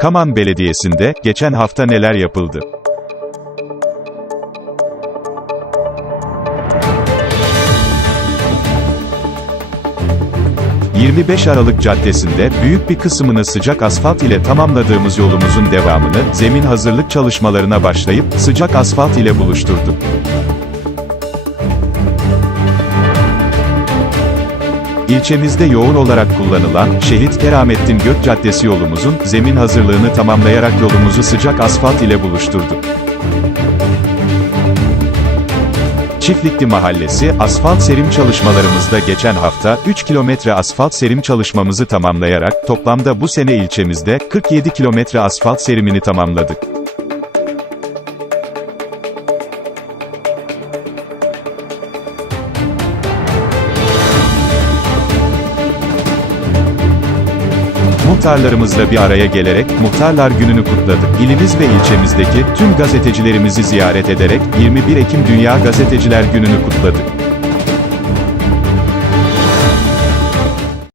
Kaman Belediyesi'nde, geçen hafta neler yapıldı? ...25 Aralık Caddesi'nde, büyük bir kısmını sıcak asfalt ile tamamladığımız yolumuzun devamını, zemin hazırlık çalışmalarına başlayıp, sıcak asfalt ile buluşturduk. İlçemizde yoğun olarak kullanılan, Şehit Keramettin Gök Caddesi yolumuzun, zemin hazırlığını tamamlayarak yolumuzu sıcak asfalt ile buluşturduk. Çiftlikli Mahallesi, asfalt serim çalışmalarımızda geçen hafta, 3 kilometre asfalt serim çalışmamızı tamamlayarak, toplamda bu sene ilçemizde, 47 kilometre asfalt serimini tamamladık. Muhtarlarımızla bir araya gelerek, Muhtarlar Günü'nü kutladık. İlimiz ve ilçemizdeki, tüm gazetecilerimizi ziyaret ederek, 21 Ekim Dünya Gazeteciler Günü'nü kutladık.